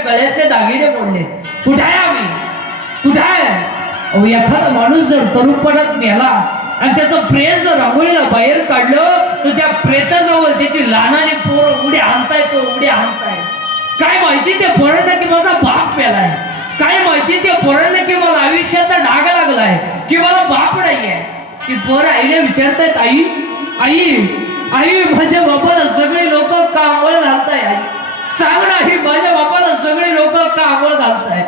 गळ्यातले दागिने मोडले. कुठे आहे आम्ही? कुठे आहे? अहो एखादा माणूस जर तरुणपणात मेला आणि त्याचं प्रेत जर रांगोळीला बाहेर काढलं तर त्या प्रेताजवळ त्याची लहानाने पोर उड्या आणताय, तो उड्या आणताय. काय माहिती त्या पोरांना की माझा बाप मेलाय, काय माहिती त्या पोरांना की मला आयुष्याचा डाग लागलाय, की मला बाप नाहीये. ती पोरं आईला विचारतायत, आई आई आई माझ्या बापाला सगळे लोक का आंघोळ घालताय? आई सांग ना, ही माझ्या बापाला सगळे लोक का आंघोळ घालताय?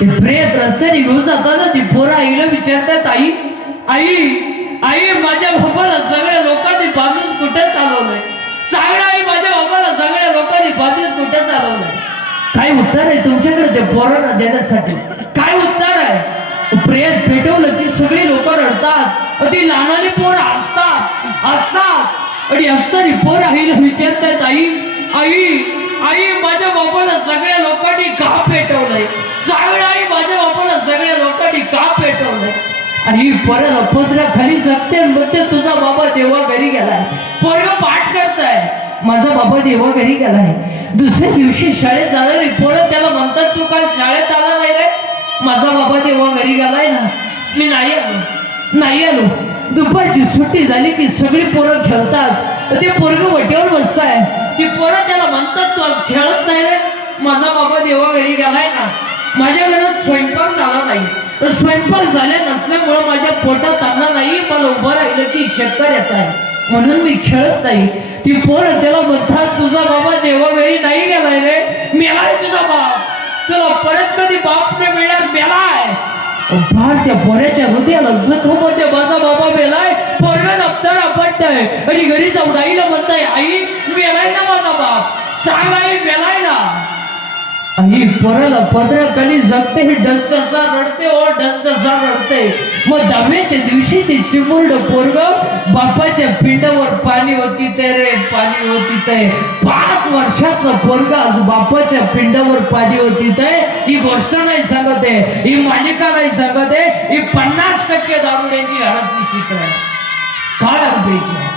ते प्रेत रस्त्याने घेऊन जाताना ती पोरं आईला विचारतात, आई आई आई माझ्या बापाला सगळ्या लोकांनी बांधून कुठे चालवलंय? सांग ना आई, माझ्या बापाला सगळ्या लोकांनी बांधून कुठे चालवलंय? काय उत्तर आहे तुमच्याकडे ते पोरांना देण्यासाठी? काय उत्तर आहे? प्रेत पेटवलं की सगळी लोक रडतात, ती लहानाली पोरं हसतात आणि असताना पोर आईला विचारतात, आई आई आई माझ्या बापाला सगळ्या लोकांनी का पेटवलंय? सांग आई, माझ्या बापाला सगळ्या लोकांनी का पेटवलंय? आणि पोराला पदराखाली जगते म्हणते, तुझा बाबा देवा घरी गेलाय. पोरग पाठ करताय, माझा बाबा देवा घरी गेलाय. दुसऱ्या दिवशी शाळेत जाणारी पोरं त्याला म्हणतात, तू काय शाळेत आला नाही रे? माझा बाबा देवा घरी गेलाय ना. मी नाही आलो. दुपारची सुट्टी झाली की सगळी पोरं खेळतात, ते पोरग वट्यावर बसताय. ती पोरं त्याला म्हणतात, तू आज खेळत नाही रे? माझा बाबा देवा घरी गेलाय ना. माझ्या घरात स्वयंपाक झाला नाही, स्वयंपाक झाल्या नसल्यामुळे माझ्या पोटात अन्न नाही, मला उभं राहिलं की चक्कर येत आहे, म्हणून मी खेळत नाही. ती पोरं त्याला म्हणतात, तुझा बाबा देवा घरी नाही गेलाय रे, मेलाय तुझा बाप, तुला परत कधी बाप नाही मिळणार, मेलाय. फार त्या पोऱ्याच्या हृदयाला जखम होते, माझा बाबा मेलाय. पोरगा दप्तर आपटतंय आणि घरी जाऊन आईला म्हणताय, आई मेलाय ना माझा बाप, सांग आई मेलाय ना. आई पोराला पदराखाली जगते, ही डसकसा रडते, ओ डसकसा रडते. मग दहाव्याच्या दिवशी ते चिमुरड पोरग बापाच्या पिंडावर पाणी होती ते रे, पाणी होती ते. 5 वर्षाचं पोरग आज बापाच्या पिंडावर पाणी होती ते. ही गोष्ट नाही सांगत आहे, ही मालिका नाही सांगत आहे, ही 50% दारुड्यांची हालत विचित्र आहे. काळ अरुबेची आहे,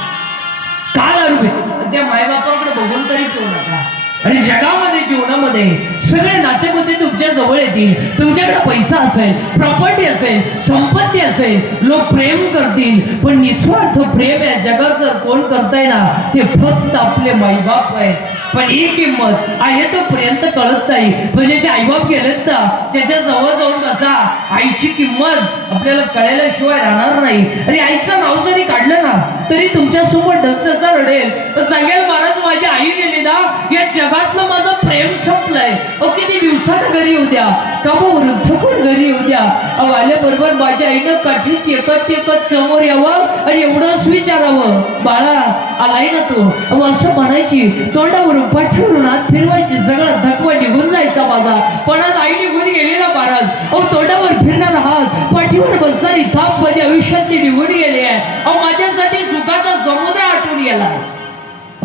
काळ अरुबे. त्या मायबापाकडे बघून तरी ठेवू नका. आणि जगामध्ये जीवनामध्ये सगळे नातेपुते तुमच्या जवळ येतील. तुमच्याकडे पैसा असेल, प्रॉपर्टी असेल, संपत्ती असेल, लोक प्रेम करतील, पण निस्वार्थ प्रेम या जगात जर कोण करताय ना, ते फक्त आपले माईबाप आहेत. पण ही किंमत आहे तोपर्यंत कळत नाही. पण ज्याचे आईबाप गेलेत ना, त्याच्या जवळ जाऊन बसा, आईची किंमत आपल्याला कळल्याशिवाय राहणार नाही. आणि आईचं नाव जरी काढलं ना तरी तुमच्या समोर डसडसा रडेल, तर सांगेल, महाराज माझी आई गेली ना, या जगातलं माझं प्रेम संपलंय. किती दिवसानं घरी येऊ द्या, कामावरून थकून घरी येऊ द्या. आल्याबरोबर माझ्या आईनं काठी टेकत समोर यावं आणि एवढंच विचारावं, बाळा आलाय ना तू, असं म्हणायची. तोंडावरून पाठीवरून हात फिरवायची, सगळा थकवा निघून जायचा माझा. पण आज आई निघून गेली ना महाराज. तोंडावर फिरणार हात, पाठीवर बसणारी थाप माझ्या आयुष्यात निघून गेली आहे. माझ्यासाठी सुखाचा समुद्र आटून गेला.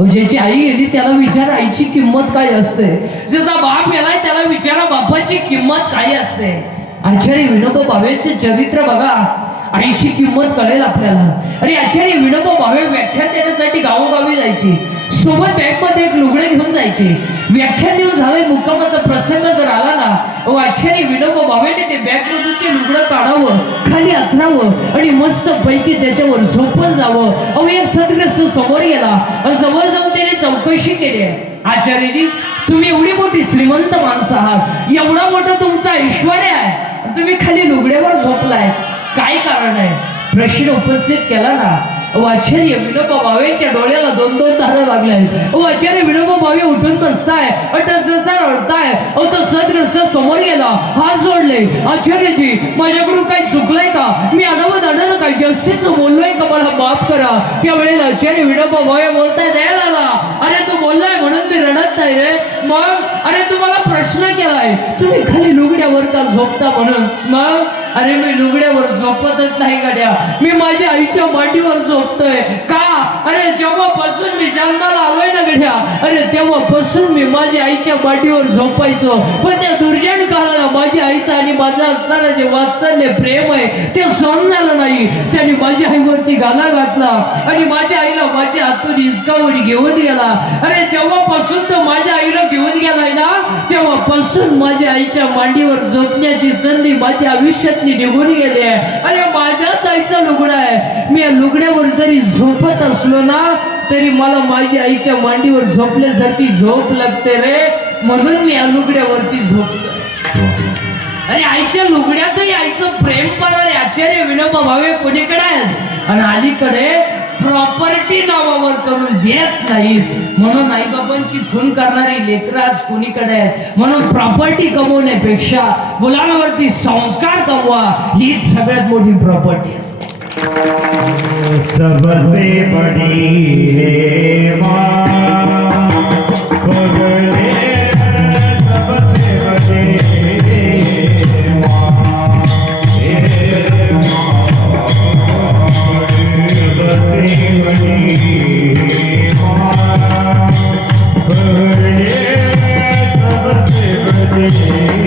ज्याची आई गेली त्याला विचार आईची किंमत काय असते, ज्याचा बाप गेलाय त्याला विचारा बापाची किंमत काय असते. आचार्य विनोबा भावेचे चरित्र बघा, आईची किंमत कळेल आपल्याला. आणि आचार्य विनोबा भावे व्याख्यान देण्यासाठी गावोगावी जायची, सोबत बॅगमध्ये एक लुगडे घेऊन जायचे. व्याख्यान देऊन झालंय, मुक्कामाचा प्रसंग जर आला ना, आचार्य विनोबा भावेने ते बॅगमधून ते लुगडं काढावं, खाली अथरावं आणि मस्त पैकी त्याच्यावर झोपून जावं. एक सदग्रस्त समोर गेला, जवळ जाऊन त्याने चौकशी केली आहे, आचार्यजी तुम्ही एवढी मोठी श्रीमंत माणसं आहात, एवढा मोठं तुमचं ऐश्वर्य आहे, तुम्ही खाली लुगड्यावर झोपलाय, काय कारण आहे? प्रश्न उपस्थित केला ना. आचार्य विनोबा भावेच्या डोळ्याला 2-2 तारा लागल्या. आचार्य विनोबा भावे उठून बसताय, जसा रडताय. तो सदग्रस्त समोर गेला, हात जोडले, आचार्यजी माझ्याकडून काही चुकलंय का? मी अनावत अडलं काय, जास्तीच बोललोय का? मला माफ करा. त्यावेळेला आचार्य विनोबा भावे बोलताय, द्यायला आला, अरे तू बोललाय म्हणून मी रडत नाही रे. मग अरे तुम्हाला प्रश्न केलाय, तुम्ही खाली लुगड्यावर का झोपता म्हणून. मग अरे मी लुगड्यावर झोपतच नाही गड्या, मी माझ्या आईच्या मांडीवर झोपतोय. का? अरे जेव्हापासून मी जन्माला आलोय ना गड्या, अरे तेव्हापासून मी माझ्या आईच्या मांडीवर झोपायचो. पण त्या दुर्जन काळाला माझ्या आईचं आणि माझं असणारं जे वात्सल्य प्रेम आहे ते सहन झालं नाही. त्याने माझ्या आईवरती गाला घातला आणि माझ्या आईला माझ्या हातून हिसकावून घेऊन गेला. अरे जेव्हापासून तो माझ्या आईला घेऊन गेलाय ना, तेव्हापासून माझ्या आईच्या मांडीवर झोपण्याची संधी माझ्या आयुष्यातली निघून गेली आहे. अरे माझ्याच आईचा लुगडा आहे. मी या लुगड्यावर जरी झोपत असलो ना, तरी मला माझ्या आईच्या मांडीवर झोपल्यासारखी झोप लागते रे, म्हणून मी या लुगड्यावरती झोपतो. अरे आईच्या लुगड्यातही आईचं प्रेम करणारे आचार्य विनोबा भावे कोणीकडे आहेत आणि अलीकडे प्रॉपर्टी नावावर करून देत नाहीत. म्हणून आईबाबांची खून करणारी लेकरं आज कोणीकडे आहेत. म्हणून प्रॉपर्टी कमवण्यापेक्षा मुलांवरती संस्कार कमवा, हीच सगळ्यात मोठी प्रॉपर्टी असते. सबसे बड़ी है माँ, बगले सबसे बड़ी है माँ, हे माँ, सबसे बड़ी है माँ, बगले सबसे बड़ी